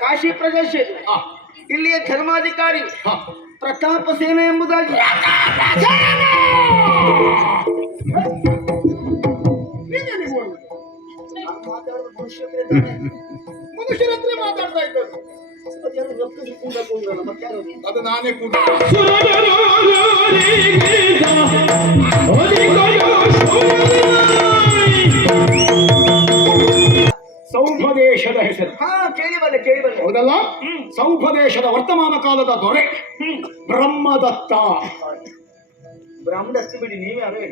ಕಾಶಿ ಪ್ರದೇಶ ಇಲ್ಲಿಯ ಧರ್ಮಾಧಿಕಾರಿ ಪ್ರತಾಪ ಸೇನ ಎಂಬುದಾಗಿ ಮನುಷ್ಯರ ಹತ್ರ ಮಾತಾಡ್ತಾ ಇದ್ದಾರೆ. ಅದು ನಾನೇ ಕೂಡ ಸೌಭದೇಶದ ಹೆಸರು ಕೇಳಿ ಬಂದೆ ಹೌದಲ್ಲ. ಸೌಭದೇಶದ ವರ್ತಮಾನ ಕಾಲದ ದೊರೆ ಬ್ರಹ್ಮದತ್ತ. ಬ್ರಹ್ಮದತ್ತ ಬಿಡಿ, ನೀವೇ ಅದೇ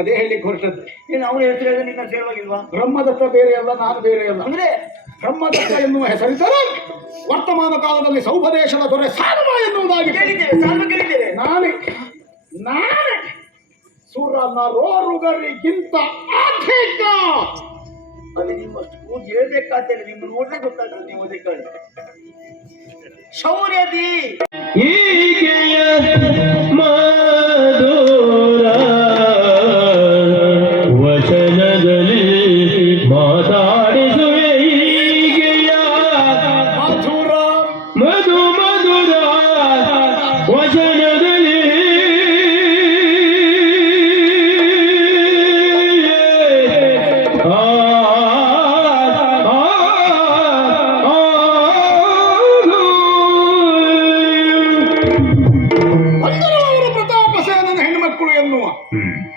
ಅದೇ ಹೇಳಿ ಹೊರಟದ್ದು. ಏನು ಅವನು ಹೇಳ್ತಿರೋದು ನಿನ್ನ ಸೇವಾಗಿಲ್ವಾ? ಬ್ರಹ್ಮದತ್ತ ಬೇರೆ ಅಲ್ಲ, ನಾನು ಬೇರೆ ಅಲ್ಲ. ಅಂದ್ರೆ ಬ್ರಹ್ಮದತ್ತ ಎನ್ನುವ ಹೆಸರಿದ್ದರೆ ವರ್ತಮಾನ ಕಾಲದಲ್ಲಿ ಸೌಭದೇಶದ ದೊರೆ ಸಾಲ್ವ ಎನ್ನುವುದಾಗಿ ಕೇಳಿದ್ದೇವೆ. ನಾನೇ ಸುರನ ರೋರುಗರಿಗಿಂತ ಅಧಿಕ. ಅಲ್ಲಿ ನಿಮ್ಮಷ್ಟು ಕೂಗಿ ಹೇಳ್ಬೇಕಾದ್ರೆ ನಿಮ್ಮ ನೋಡ್ರೆ ಗೊತ್ತಾಗ್ತದೆ. ನೀವು ಅಧಿಕಾರಿ ಶೌರ್ಯದಿ ಮಧುರ ವಚನದಲ್ಲಿ ಮಾತಾಡಿಸುವೆ. ಮಧುರ ಮಧುರ ವಚನದಲ್ಲಿ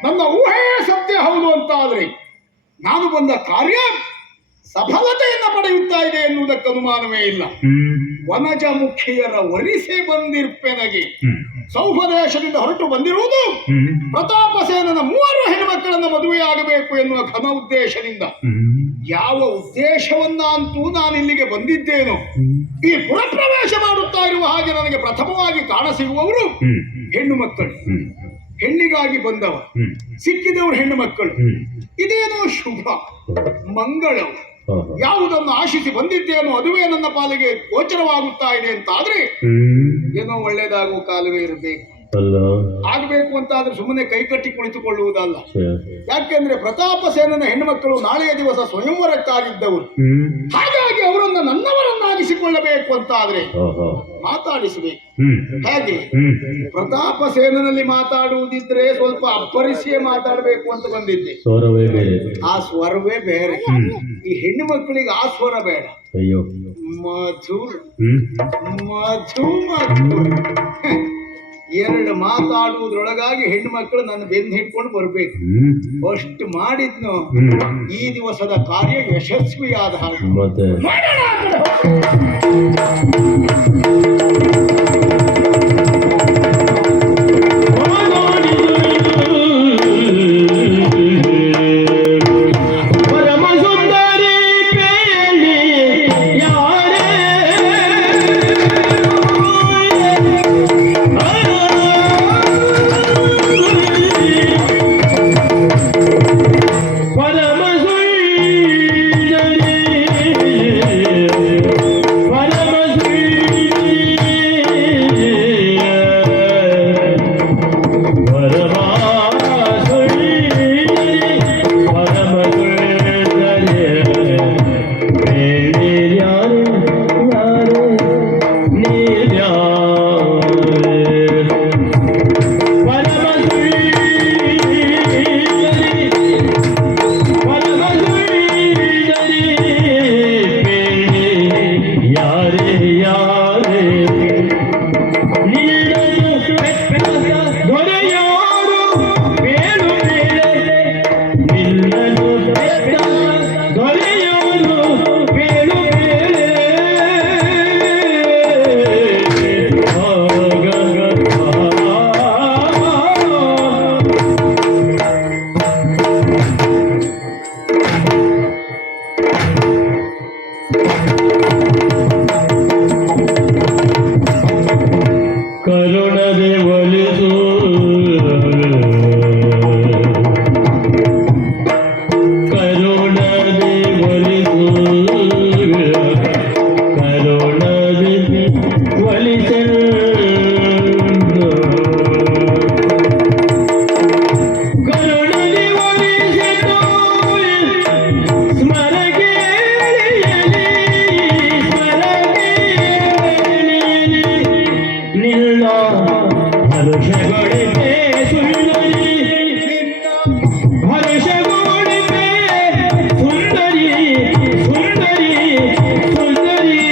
ನನ್ನ ಊಹೆಯೇ ಸತ್ಯ ಹೌದು ಅಂತ ಆದ್ರೆ ನಾನು ಬಂದ ಕಾರ್ಯ ಸಫಲತೆಯನ್ನು ಪಡೆಯುತ್ತಾ ಇದೆ ಎನ್ನುವುದಕ್ಕೆ ಅನುಮಾನವೇ ಇಲ್ಲ. ವನಜ ಮುಖಿಯರ ವರಿಸೆ ಬಂದಿರ್ಪೆನಗೆ ಸೌಭದೇಶದಿಂದ ಹೊರಟು ಬಂದಿರುವುದು ಪ್ರತಾಪಸೇನನ 3 ಹೆಣ್ಮಕ್ಕಳನ್ನು ಮದುವೆಯಾಗಬೇಕು ಎನ್ನುವ ಘನ ಉದ್ದೇಶದಿಂದ. ಯಾವ ಉದ್ದೇಶವನ್ನ ಅಂತೂ ನಾನು ಇಲ್ಲಿಗೆ ಬಂದಿದ್ದೇನೋ, ಈ ಪುರಪ್ರವೇಶ ಮಾಡುತ್ತಾ ಇರುವ ಹಾಗೆ ನನಗೆ ಪ್ರಥಮವಾಗಿ ಕಾಣಸಿಗುವವರು ಹೆಣ್ಣು ಮಕ್ಕಳು. ಹೆಣ್ಣಿಗಾಗಿ ಬಂದವ, ಸಿಕ್ಕಿದವರು ಹೆಣ್ಣು ಮಕ್ಕಳು. ಇದೇನೋ ಶುಭ ಮಂಗಳ. ಯಾವುದನ್ನು ಆಶಿಸಿ ಬಂದಿದ್ದೇನೋ ಅದುವೇ ನನ್ನ ಪಾಲಿಗೆ ಗೋಚರವಾಗುತ್ತಾ ಇದೆ ಅಂತ ಆದ್ರೆ ಏನೋ ಒಳ್ಳೇದಾಗುವ ಕಾಲವೇ ಇರಬೇಕು. ಆಗಬೇಕು ಅಂತ ಆದ್ರೆ ಸುಮ್ಮನೆ ಕೈಕಟ್ಟಿ ಕುಳಿತುಕೊಳ್ಳುವುದಲ್ಲ. ಯಾಕೆಂದ್ರೆ ಪ್ರತಾಪಸೇನನ ಹೆಣ್ಣು ಮಕ್ಕಳು ನಾಳೆಯ ದಿವಸ ಸ್ವಯಂವರಕ್ಕಾಗಿದ್ದವರು. ಹಾಗಾಗಿ ಅವರನ್ನು ನನ್ನವರನ್ನಾಗಿಸಿಕೊಳ್ಳಬೇಕು ಅಂತ ಆದ್ರೆ ಮಾತಾಡಿಸಬೇಕು. ಹೇಗೆ ಪ್ರತಾಪಸೇನಲ್ಲಿ ಮಾತಾಡುವುದಿದ್ರೆ ಸ್ವಲ್ಪ ಅಪ್ಪರಿಸಿಯೇ ಮಾತಾಡಬೇಕು ಅಂತ ಬಂದಿದ್ದೆ. ಆ ಸ್ವರವೇ ಬೇರೆ. ಈ ಹೆಣ್ಣು ಮಕ್ಕಳಿಗೆ ಆ ಸ್ವರ ಬೇಡ. ಮಧುರ ಎರಡು ಮಾತಾಡುವುದರೊಳಗಾಗಿ ಹೆಣ್ಣು ಮಕ್ಕಳು ನನ್ನ ಬೆನ್ನು ಹಿಡ್ಕೊಂಡು ಬರ್ಬೇಕು. ಅಷ್ಟು ಮಾಡಿದ್ನು ಈ ದಿವಸದ ಕಾರ್ಯ ಯಶಸ್ವಿಯಾದ ಹಾಗೆ. ಹರುಷಗೊಳಿಪೆ ಸುಂದರಿ ಹರುಷಗೊಳಿಪೆ ಸುಂದರಿ ಸುಂದರಿ ಸುಂದರಿ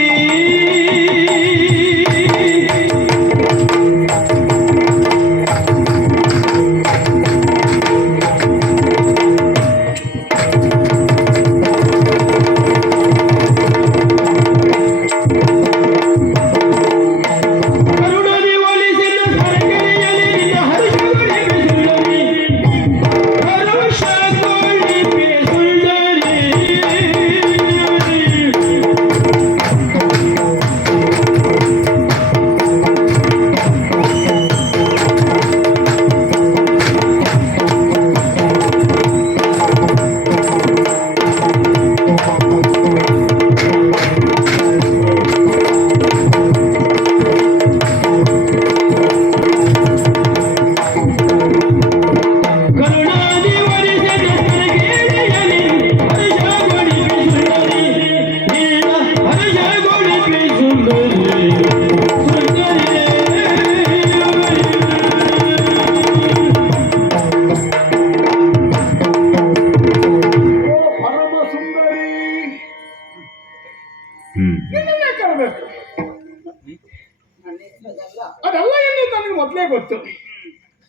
ಅದೆಲ್ಲ ಎಲ್ಲಿ ನನಗೆ ಮೊದಲೇ ಗೊತ್ತು.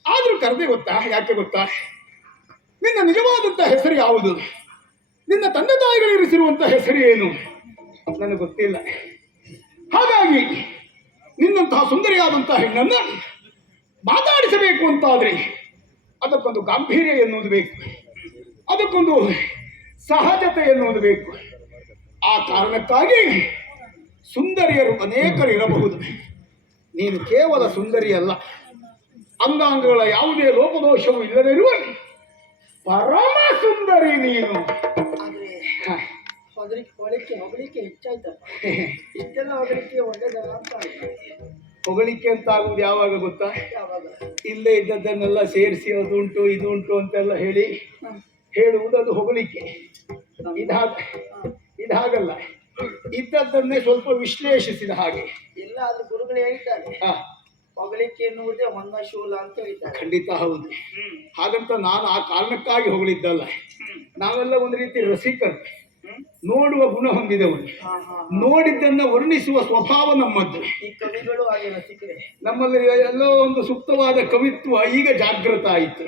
ಆದ್ರೂ ಕರೆದೇ ಗೊತ್ತಾ? ಯಾಕೆ ಗೊತ್ತಾ? ನಿನ್ನ ನಿಜವಾದಂತ ಹೆಸರು ಯಾವುದು? ನಿನ್ನ ತಂದೆ ತಾಯಿಗಳು ಇರಿಸಿರುವಂತ ಹೆಸರು ಏನು ನನಗೆ ಗೊತ್ತಿಲ್ಲ. ಹಾಗಾಗಿ ನಿನ್ನಂತಹ ಸುಂದರಿಯಾದಂತಹ ಹೆಣ್ಣನ್ನು ಮಾತಾಡಿಸಬೇಕು ಅಂತಾದ್ರೆ ಅದಕ್ಕೊಂದು ಗಾಂಭೀರ್ಯ ಎನ್ನುವುದು ಬೇಕು, ಅದಕ್ಕೊಂದು ಸಹಜತೆ ಎನ್ನುವುದು ಬೇಕು. ಆ ಕಾರಣಕ್ಕಾಗಿ ಸುಂದರಿಯರು ಅನೇಕರು ಇರಬಹುದು. ನೀನು ಕೇವಲ ಸುಂದರಿ ಅಲ್ಲ, ಅಂಗಾಂಗಗಳ ಯಾವುದೇ ಲೋಪದೋಷವೂ ಇಲ್ಲದಿರುವ ಪರಮ ಸುಂದರಿ ನೀನು. ಹೊಗಳಿಕೆ ಹೆಚ್ಚಾಯ್ತಪ್ಪ. ಇಷ್ಟೆಲ್ಲ ಹೊಗಳಿಕೆ ಒಳ್ಳೆದಲ್ಲ ಅಂತ ಹೊಗಳಿಕೆ ಅಂತ ಆಗುವುದು ಯಾವಾಗ ಗೊತ್ತಾ? ಇಲ್ಲೇ ಇದ್ದದ್ದನ್ನೆಲ್ಲ ಸೇರಿಸಿ ಅದುಂಟು ಇದುಂಟು ಅಂತೆಲ್ಲ ಹೇಳುವುದು ಅದು ಹೊಗಳಿಕೆ. ಇದಾಗಲ್ಲ, ಇದ್ದದ್ದನ್ನೇ ಸ್ವಲ್ಪ ವಿಶ್ಲೇಷಿಸಿದ ಹಾಗೆ. ಎಲ್ಲ ಅದು ಗುರುಗಳು ಹೇಳಿದ್ದಾರೆ, ಹೊಗಳಿಕೆ ಎನ್ನುವುದೇ ಹೊನ್ನ ಶೂಲ ಅಂತ ಹೇಳಿದ್ದಾರೆ. ಖಂಡಿತ ಹೌದು. ಹಾಗಂತ ನಾನು ಆ ಕಾರಣಕ್ಕಾಗಿ ಹೊಗಳಿದ್ದಲ್ಲ. ನಾವೆಲ್ಲ ಒಂದು ರೀತಿ ರಸಿಕರು, ನೋಡುವ ಗುಣ ಹೊಂದಿದವನು, ನೋಡಿದ್ದನ್ನ ವರ್ಣಿಸುವ ಸ್ವಭಾವ ನಮ್ಮದ್ದು. ಈ ಕವಿಗಳು ಹಾಗೆ ರಸಿಕರೇ. ನಮ್ಮಲ್ಲಿ ಎಲ್ಲೋ ಒಂದು ಸೂಕ್ತವಾದ ಕವಿತ್ವ ಈಗ ಜಾಗೃತ ಆಯಿತು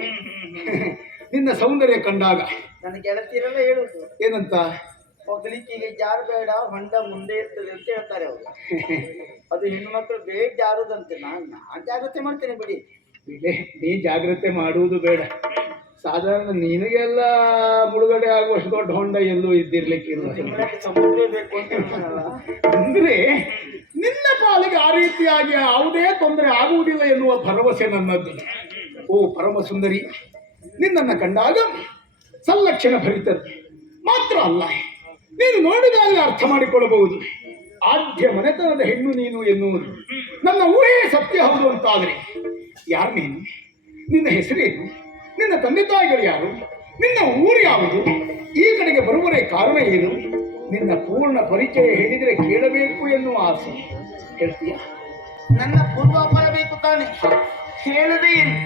ನಿನ್ನ ಸೌಂದರ್ಯ ಕಂಡಾಗ. ನನ್ನ ಗೆಳತಿಯರೆಲ್ಲ ಹೇಳುದು ಏನಂತ? ಹೊಗಳಿಕೆಗೆ ಜಾರು ಬೇಡ, ಹೊಂಡ ಮುಂದೆ ಇರ್ತದೆ ಅಂತ ಹೇಳ್ತಾರೆ ಅವರು. ಅದು ಹೆಣ್ಮಕ್ಳು ಬೇಗ ಜಾರುದಂತೆ. ನಾನು ಜಾಗ್ರತೆ ಮಾಡ್ತೇನೆ ಬಿಡಿ. ನೀ ಜಾಗ್ರತೆ ಮಾಡುವುದು ಬೇಡ. ಸಾಧಾರಣ ನಿನಗೆಲ್ಲ ಮುಳುಗಡೆ ಆಗುವಷ್ಟು ದೊಡ್ಡ ಹೊಂಡ ಎಲ್ಲೂ ಇದ್ದಿರ್ಲಿಕ್ಕಿಲ್ಲ. ಸಮುದ್ರ ಬೇಕು ಅಂತ ಹೇಳ್ತಾನಲ್ಲ. ಅಂದ್ರೆ ನಿನ್ನ ಪಾಲಿಗೆ ಆ ರೀತಿಯಾಗಿ ಯಾವುದೇ ತೊಂದರೆ ಆಗುವುದಿಲ್ಲ ಎನ್ನುವ ಭರವಸೆ ನನ್ನದ್ದು. ಓ ಪರಮ ಸುಂದರಿ, ನಿನ್ನನ್ನು ಕಂಡಾಗ ಸಲ್ಲಕ್ಷಣ ಭರಿತರು ಮಾತ್ರ ಅಲ್ಲ, ನೀನು ನೋಡಿದಾಗಲೇ ಅರ್ಥ ಮಾಡಿಕೊಳ್ಳಬಹುದು ಆದ್ಯ ಮನೆತನದ ಹೆಣ್ಣು ನೀನು ಎನ್ನುವುದು. ನನ್ನ ಊಹೇ ಸತ್ಯ ಹೌದು ಅಂತಾದರೆ ಯಾರು ನೀನು? ನಿನ್ನ ಹೆಸರೇನು? ನಿನ್ನ ತಂದೆ ತಾಯಿಗಳು ಯಾರು? ನಿನ್ನ ಊರು ಯಾವುದು? ಈ ಕಡೆಗೆ ಬರುವರೆ ಕಾರಣ ಏನು? ನಿನ್ನ ಪೂರ್ಣ ಪರಿಚಯ ಹೇಳಿದರೆ ಕೇಳಬೇಕು ಎನ್ನುವ ಆಸೆ. ಹೇಳ್ತೀಯ? ನನ್ನ ಪೂರ್ವಾಪರ ಬೇಕು ತಾನೆ, ಹೇಳದೆ ಏನು?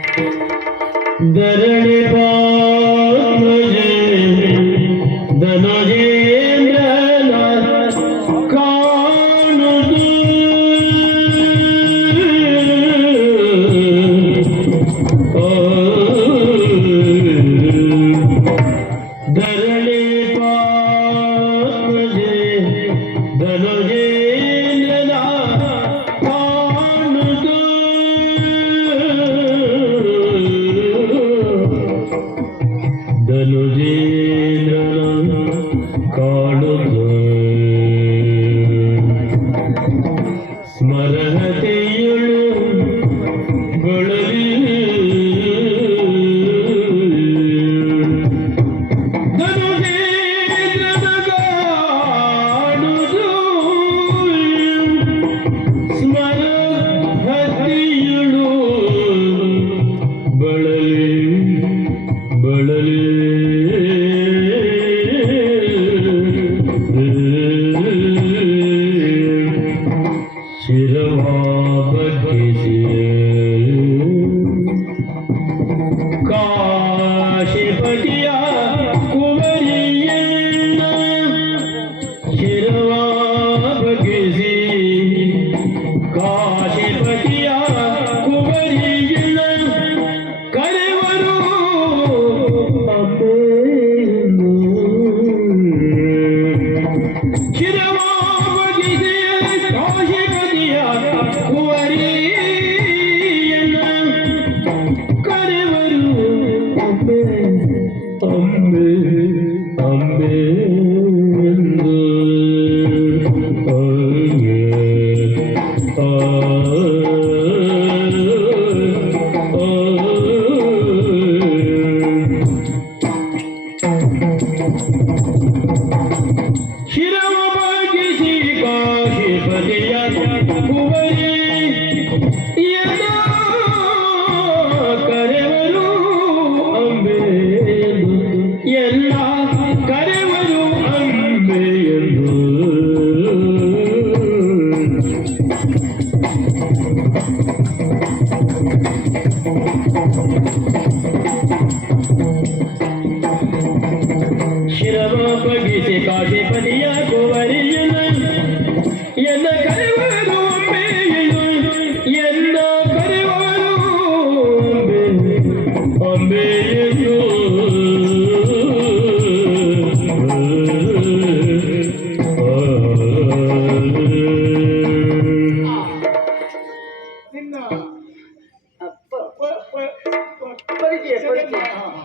ಪರಿಚಯ ಪರಿಚಯ ಹಾ, ಹಾ.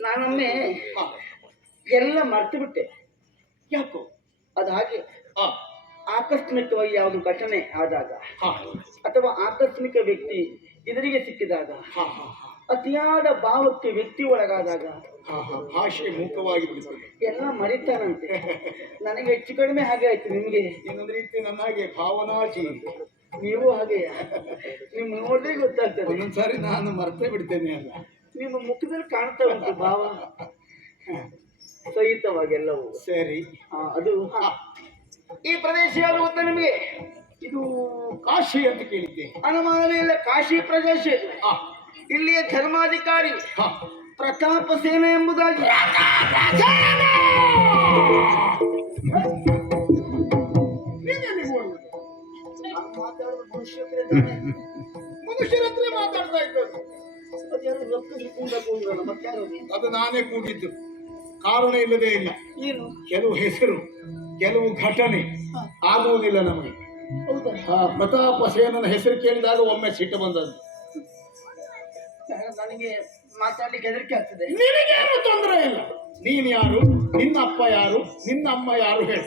ನಾನೊಮ್ಮೆ ಹಾ. ಎಲ್ಲ ಮರ್ತು ಬಿಟ್ಟೆ. ಯಾಕೋ? ಅದು ಹಾಗೆ ಹಾ, ಆಕಸ್ಮಿಕವಾಗಿ ಯಾವುದು ಘಟನೆ ಆದಾಗ ಹಾ, ಅಥವಾ ಆಕಸ್ಮಿಕ ವ್ಯಕ್ತಿ ಎದುರಿಗೆ ಸಿಕ್ಕಿದಾಗ ಹಾ, ಹಾ, ಹಾ. ಅತಿಯಾದ ಭಾವಕ್ಕೆ ವ್ಯಕ್ತಿ ಒಳಗಾದಾಗ ಹಾ, ಹಾ. ಭಾಷೆ ಮೂಕವಾಗಿ ಬಿಡಿಸ್ತದೆ. ಎಲ್ಲ ಮರಿತಾನಂತೆ. ನನಗೆ ಹೆಚ್ಚು ಕಡಿಮೆ ಹಾಗೆ ಆಯ್ತು. ನಿಮ್ಗೆ ಇನ್ನೊಂದು ರೀತಿ ನನ್ನ ಹಾಗೆ ಭಾವನಾಜಿ. ನೀವು ಹಾಗೆ ನಿಮ್ ನೋಡಿದ್ರೆ ಗೊತ್ತಾಗ್ತದೆ. ಒಂದೊಂದ್ಸಾರಿ ನಾನು ಮರ್ತೇ ಬಿಡ್ತೇನೆ ಅಲ್ಲ. ನಿಮ್ಮ ಮುಖದಲ್ಲಿ ಕಾಣ್ತಾ ಉಂಟು ಭಾವ ಸಹಿತವಾಗಿ ಎಲ್ಲವೂ. ಸರಿ. ಅದು ಈ ಪ್ರದೇಶ ಯಾವುದು ಗೊತ್ತಾ ನಿಮಗೆ? ಇದು ಕಾಶಿ ಅಂತ ಕೇಳಿದ್ದೆ. ಅನುಮಾನವೇ ಇಲ್ಲ, ಕಾಶಿ ಪ್ರದೇಶ. ಹಾ, ಇಲ್ಲಿಯ ಧರ್ಮಾಧಿಕಾರಿ ಹಾ. ಪ್ರತಾಪ ಸೇನ ಎಂಬುದಾಗಿ. ನಾನು ಮಾತಾಡೋದು ಮನುಷ್ಯರ ಹತ್ರ ಮಾತಾಡ್ತಾ ಇದ್ದದ್ದು. ಅದ್ಯಾರು ರೊಕ್ಕಕ್ಕೆ ಕೂಡಲ್ಲ ಮತ್ತಾರು? ಅದು ನಾನೇ ಕೂಗಿದ್ದು, ಕಾರಣ ಇಲ್ಲದೆ ಇಲ್ಲ. ಏನು? ಕೆಲವು ಹೆಸರು, ಕೆಲವು ಘಟನೆ ಆಗುವುದಿಲ್ಲ ನಮಗೆ. ಹೌದಾ? ಪ್ರತಾಪ ಸೇನನ ಹೆಸರು ಕೇಳಿದಾಗ ಒಮ್ಮೆ ಸಿಟ್ಟು ಬಂದದ್ದು. ನನಗೆ ಮಾತಾಡ್ಲಿಕ್ಕೆ ಹೆದರಿಕೆ ಆಗ್ತದೆ. ನಿನಗೇನು ತೊಂದರೆ ಇಲ್ಲ. ನೀನ್ ಯಾರು, ನಿನ್ನ ಅಪ್ಪ ಯಾರು, ನಿನ್ನ ಅಮ್ಮ ಯಾರು ಹೇಳು.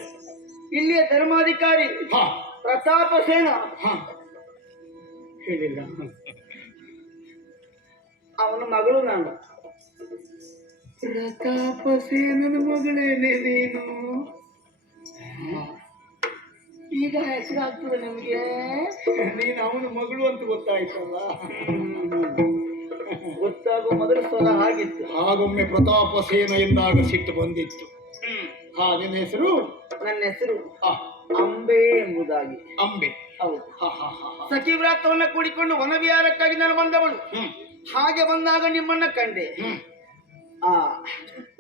ಇಲ್ಲಿಯ ಧರ್ಮಾಧಿಕಾರಿ ಹಾ, ಪ್ರತಾಪ ಸೇನ. ಹಾ. ಹೇಳಿಲ್ಲ. ಅವನ ಮಗಳು ನಾನು. ಪ್ರತಾಪ ಸೇನನ ಮಗಳೇನೆ ನೀನು. ಈಗ ಹೆಸರಾಗ್ತದೆ ನಿಮಗೆ. ನೀನು ಅವನ ಮಗಳು ಅಂತ ಗೊತ್ತಾಯ್ತಲ್ಲ. ಗೊತ್ತಾಗುವ ಮೊದಲು ಸ್ವರ ಆಗಿತ್ತು. ಹಾಗೊಮ್ಮೆ ಪ್ರತಾಪ ಸೇನ ಎಂದಾಗ ಸಿಟ್ಟು ಬಂದಿತ್ತು. ಹಾ, ನಿನ್ನ ಹೆಸರು? ನನ್ನ ಹೆಸರು ಹಾ, ಅಂಬೆ ಎಂಬುದಾಗಿ. ಅಂಬೆ. ಹೌದು. ಹಾ, ಹಾ, ಹಾ, ಹಾ. ಸಖಿವ್ರಾತವನ್ನ ಕೂಡಿಕೊಂಡು ವನವಿಹಾರಕ್ಕಾಗಿ ನಾನು ಬಂದವಳು. ಹಾಗೆ ಬಂದಾಗ ನಿಮ್ಮನ್ನ ಕಂಡೆ.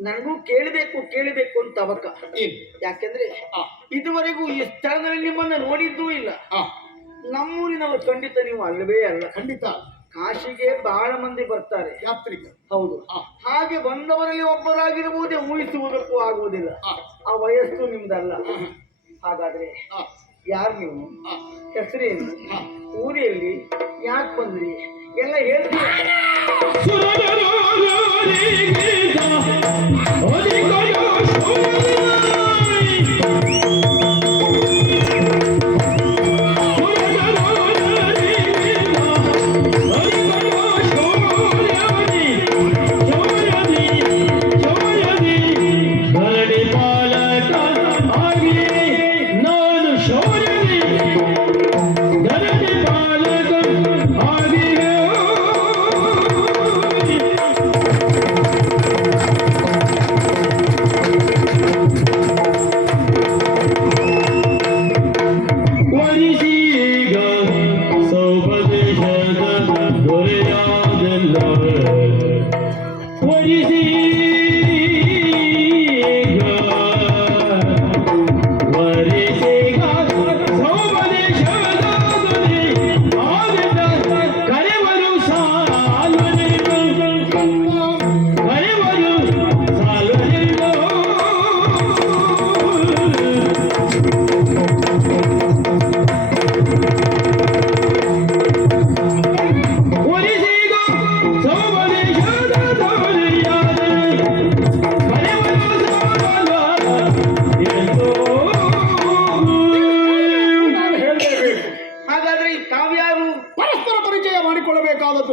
ನನಗೂ ಕೇಳಬೇಕು ಕೇಳಬೇಕು ಅಂತ ಅವಕ. ಏನು? ಯಾಕೆಂದ್ರೆ ಇದುವರೆಗೂ ಈ ಸ್ಥಳದಲ್ಲಿ ನಿಮ್ಮನ್ನ ನೋಡಿದ್ದೂ ಇಲ್ಲ. ನಮ್ಮೂರಿನವರು ಖಂಡಿತ ನೀವು ಅಲ್ಲವೇ ಅಲ್ಲ. ಖಂಡಿತ. ಕಾಶಿಗೆ ಬಹಳ ಮಂದಿ ಬರ್ತಾರೆ, ಯಾತ್ರಿಕ. ಹೌದು. ಹಾಗೆ ಬಂದವರಲ್ಲಿ ಒಬ್ಬರಾಗಿರಬಹುದೇ, ಊಹಿಸುವುದಕ್ಕೂ ಆಗುವುದಿಲ್ಲ. ಆ ವಯಸ್ಸು ನಿಮ್ದಲ್ಲ. ಹಾಗಾದ್ರೆ ಯಾರು ನೀವು? ಹೆಸರೇನು? ಊರಲ್ಲಿ ಯಾಕೆ ಬಂದ್ರಿ ಎಲ್ಲ ಹೇಳ್ತೀವಿ.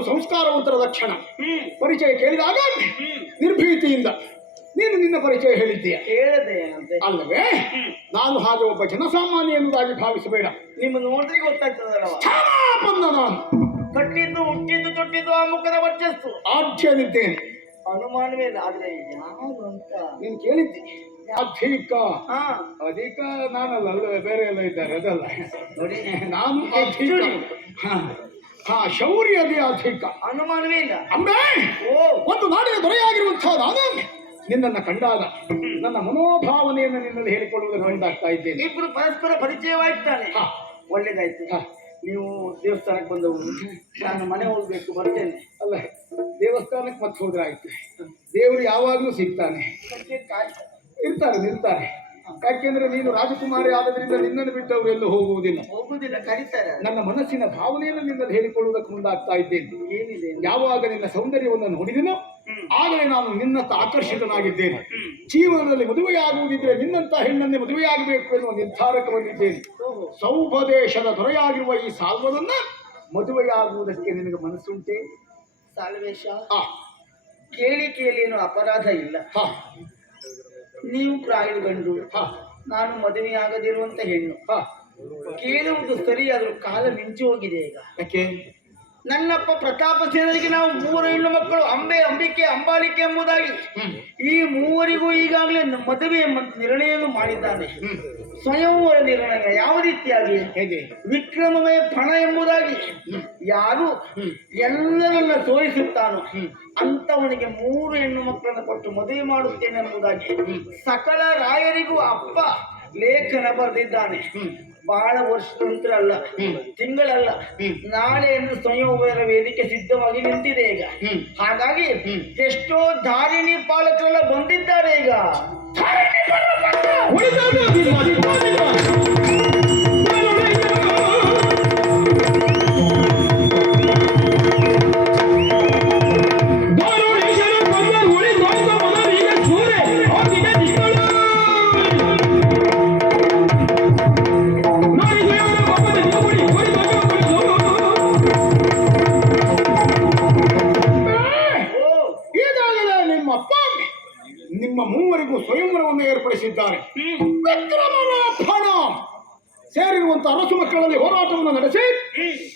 ಸಂಸ್ಕಾರವಂತರ ಲಕ್ಷಣ. ಪರಿಚಯ ಕೇಳಿದಾಗ ನಿರ್ಭೀತಿಯಿಂದ ನೀನು ನಿನ್ನ ಪರಿಚಯ ಹೇಳಿದ್ದೀಯ. ಹೇಳದೆ ಅಲ್ಲವೇ? ನಾನು ಹಾಗೆ ಒಬ್ಬ ಜನಸಾಮಾನ್ಯ ಎನ್ನುವುದಾಗಿ ಭಾವಿಸಬೇಡ. ನಿಮ್ಮ ನೋಡಿದ್ರೆ ಗೊತ್ತಾಗ್ತದಲ್ಲ. ನಾನು ಕಟ್ಟಿದ್ದು ಹುಟ್ಟಿದ್ದು ತೊಟ್ಟಿದ್ದು ಆ ಮುಖದ ವರ್ಚಸ್ಸು ಆಢ್ಯನಿದ್ದೇನೆ, ಅನುಮಾನವೇ ಇಲ್ಲ. ಆದ್ರೆ ಯಾರು ಅಂತ ನೀನು ಕೇಳಿದ್ದಿ. ಅಧಿಕ ಅಧಿಕ ನಾನಲ್ಲ, ಅಲ್ಲವೇ ಬೇರೆ ಎಲ್ಲ ಇದ್ದಾರೆ, ಅದಲ್ಲ ನೋಡಿ. ನಾನು ಅಧಿಕ. ಶೌರ್ಯದೇ ಅಧಿಕ, ಅನುಮಾನವೇ ಇಲ್ಲ. ಅಂಬೆ, ಒಂದು ನಾಡಿನ ದೊರೆಯಾಗಿರುವಂತಹ ನಾನು ನಿನ್ನನ್ನು ಕಂಡಾಗ ನನ್ನ ಮನೋಭಾವನೆಯನ್ನು ನಿನ್ನಲ್ಲಿ ಹೇಳಿಕೊಳ್ಳುವುದನ್ನು ಹೊಂದಾಗ್ತಾ ಇದ್ದೇನೆ. ಇಬ್ರು ಪರಸ್ಪರ ಪರಿಚಯವಾಗ್ತಾನೆ. ಒಳ್ಳೇದಾಯ್ತು. ನೀವು ದೇವಸ್ಥಾನಕ್ಕೆ ಬಂದವರು, ನಾನು ಮನೆ ಹೋಗ್ಬೇಕು, ಬರ್ತೇನೆ. ಅಲ್ಲ, ದೇವಸ್ಥಾನಕ್ಕೆ ಮತ್ತೆ ಹೋದ್ರಾಯ್ತು. ದೇವರು ಯಾವಾಗಲೂ ಸಿಗ್ತಾನೆ. ಇರ್ತಾರೆ. ಯಾಕೆಂದ್ರೆ ನೀನು ರಾಜಕುಮಾರಿ ಆದದ್ರಿಂದ ನಿನ್ನನ್ನು ಬಿಟ್ಟವರು ಎಲ್ಲೂ ಹೋಗುವುದಿಲ್ಲ. ಹೋಗುದಿಲ್ಲ, ಕರೀತಾರೆ. ನನ್ನ ಮನಸ್ಸಿನ ಭಾವನೆಯನ್ನು ನಿನ್ನಲ್ಲಿ ಹೇಳಿಕೊಳ್ಳುವುದಕ್ಕೆ ಮುಂದಾಗ್ತಾ ಇದ್ದೇನೆ. ಏನಿದೆ? ಯಾವಾಗ ನಿನ್ನ ಸೌಂದರ್ಯವನ್ನು ನೋಡಿದೆನೋ ಆಗಲೇ ನಾನು ನಿನ್ನತ್ತ ಆಕರ್ಷಿತನಾಗಿದ್ದೇನೆ. ಜೀವನದಲ್ಲಿ ಮದುವೆಯಾಗುವುದಿದ್ರೆ ನಿನ್ನಂತ ಹೆಣ್ಣನ್ನೇ ಮದುವೆಯಾಗಬೇಕು ಎನ್ನುವ ನಿರ್ಧಾರಕ್ಕೆ ಬಂದಿದ್ದೇನೆ. ಸೌಭದೇಶದ ದೊರೆಯಾಗಿರುವ ಈ ಸಾಲ್ವನನ್ನ ಮದುವೆಯಾಗುವುದಕ್ಕೆ ನಿನಗೆ ಮನಸ್ಸುಂಟೆ? ಸಾಲ್ವೇಶ, ಆ ಕೇಳಿ ಏನು ಅಪರಾಧ ಇಲ್ಲ. ಹಾ ನೀವು ಪ್ರಾಯದ ಗಂಡು, ಹಾ ನಾನು ಮದುವೆಯಾಗದಿರುವಂತ ಹೆಣ್ಣು. ಹಾ ಕೇಳುವುದು ಸರಿ, ಆದ್ರೂ ಕಾಲ ಮಿಂಚಿ ಹೋಗಿದೆ ಈಗ. ಯಾಕೆ? ನನ್ನಪ್ಪ ಪ್ರತಾಪ ಸೇನರಿಗೆ ನಾವು 3 ಹೆಣ್ಣು ಮಕ್ಕಳು, ಅಂಬೆ, ಅಂಬಿಕೆ, ಅಂಬಾಲಿಕೆ ಎಂಬುದಾಗಿ ಈ ಮೂವರಿಗೂ ಈಗಾಗಲೇ ಮದುವೆ ಎಂಬ ನಿರ್ಣಯವನ್ನು ಮಾಡಿದ್ದಾನೆ. ಸ್ವಯಂವರ ನಿರ್ಣಯ ಯಾವ ರೀತಿಯಾಗಿ? ಹೇಗೆ? ವಿಕ್ರಮವೇ ಪಣ ಎಂಬುದಾಗಿ ಯಾರು ಎಲ್ಲರನ್ನ ತೋರಿಸುತ್ತಾನೋ ಅಂತವನಿಗೆ 3 ಹೆಣ್ಣು ಮಕ್ಕಳನ್ನು ಕೊಟ್ಟು ಮದುವೆ ಮಾಡುತ್ತೇನೆ ಎಂಬುದಾಗಿ ಸಕಲ ರಾಯರಿಗೂ ಅಪ್ಪ ಲೇಖನ ಬರೆದಿದ್ದಾನೆ. ಬಹಳ ವರ್ಷದಂತ್ರ ಅಲ್ಲ, ತಿಂಗಳಲ್ಲ, ನಾಳೆ ಎಂದು ಸ್ವಯಂವರ ವೇದಿಕೆ ಸಿದ್ಧವಾಗಿ ನಿಂತಿದೆ ಈಗ. ಹಾಗಾಗಿ ಎಷ್ಟೋ ಧಾರಿಣಿ ಪಾಲಕರೆಲ್ಲ ಬಂದಿದ್ದಾರೆ ಈಗ. ನಿಮ್ಮ ಮೂವರಿಗೂ ಸ್ವಯಂವರವನ್ನು ಏರ್ಪಡಿಸಿದ್ದಾರೆ. ವಿಕ್ರಮನ ಫಣ ಸೇರಿರುವಂತಹ ಅರಸು ಮಕ್ಕಳಲ್ಲಿ ಹೋರಾಟವನ್ನು ನಡೆಸಿ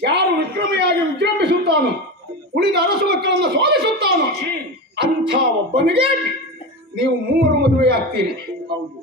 ಯಾರು ವಿಕ್ರಮಿಯಾಗಿ ವಿಜೃಂಭಿಸುತ್ತಾನೋ, ಉಳಿದ ಅರಸು ಮಕ್ಕಳನ್ನು ಸೋಲಿಸುತ್ತಾನೋ ಅಂಥ ಒಬ್ಬನಿಗೆ ನೀವು 3 ಮದುವೆಯಾಗ್ತೀರಿ. ಹೌದು.